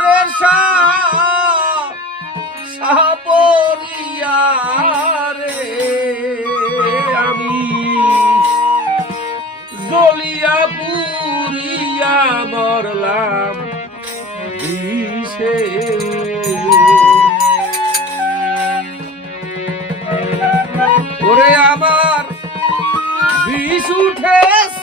ঘরের সাপরিয়া রে। আমি দলিয়া পুরিয়া মরলাম বিষে। ওরে আমার বিষ উঠেছে।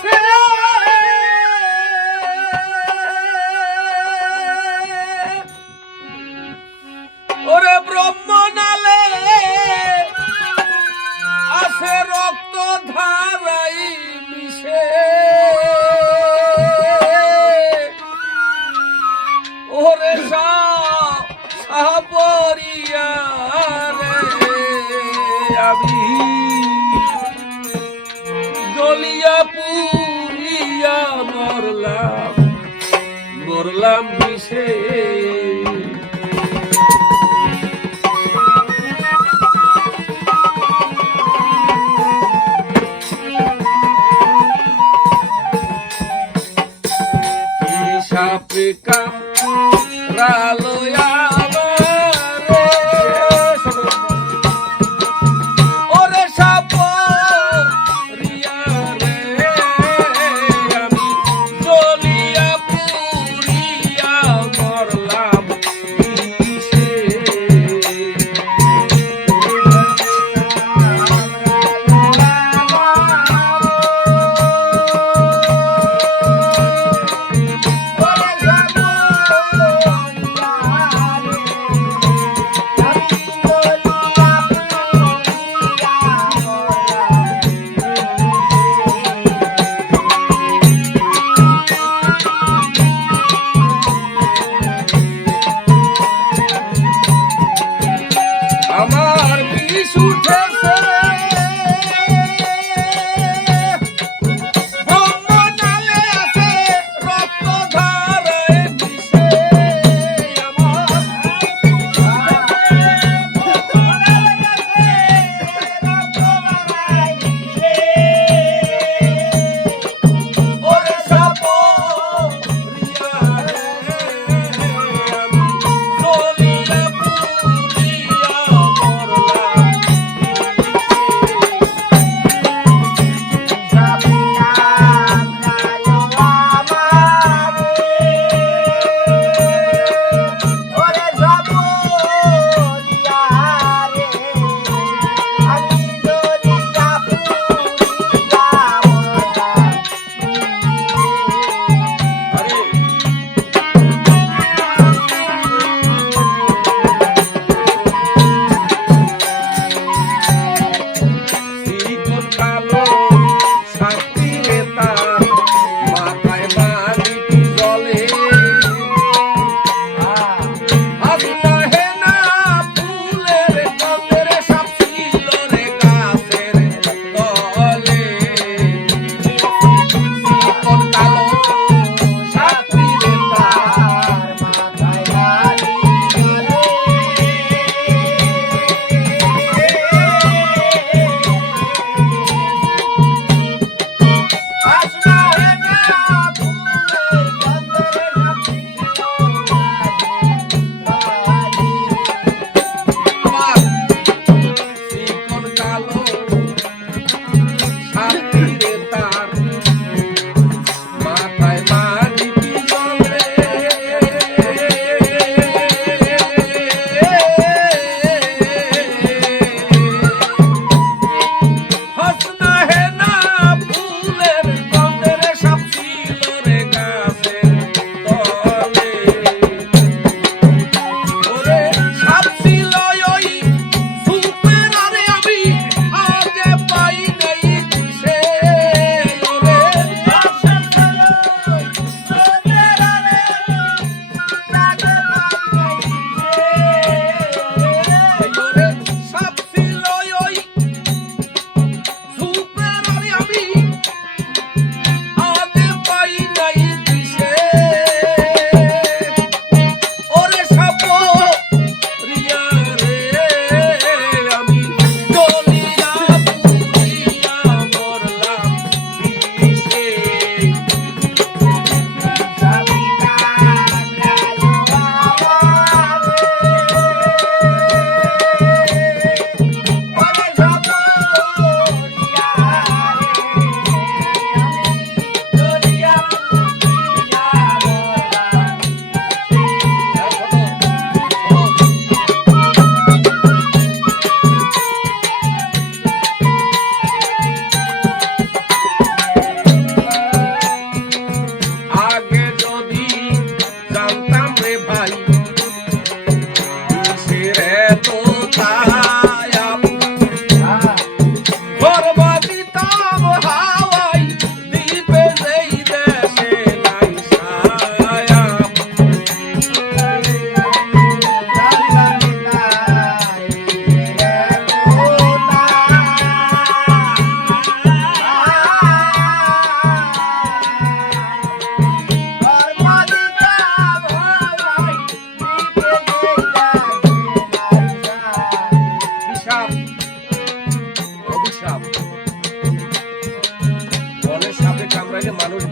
করে সাহরিয়া আমি দলিয়া পুরিয়া মরলাম মরলাম বিষে Africa. Gonzalo.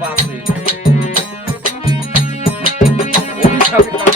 বাপরে। অভিশাপে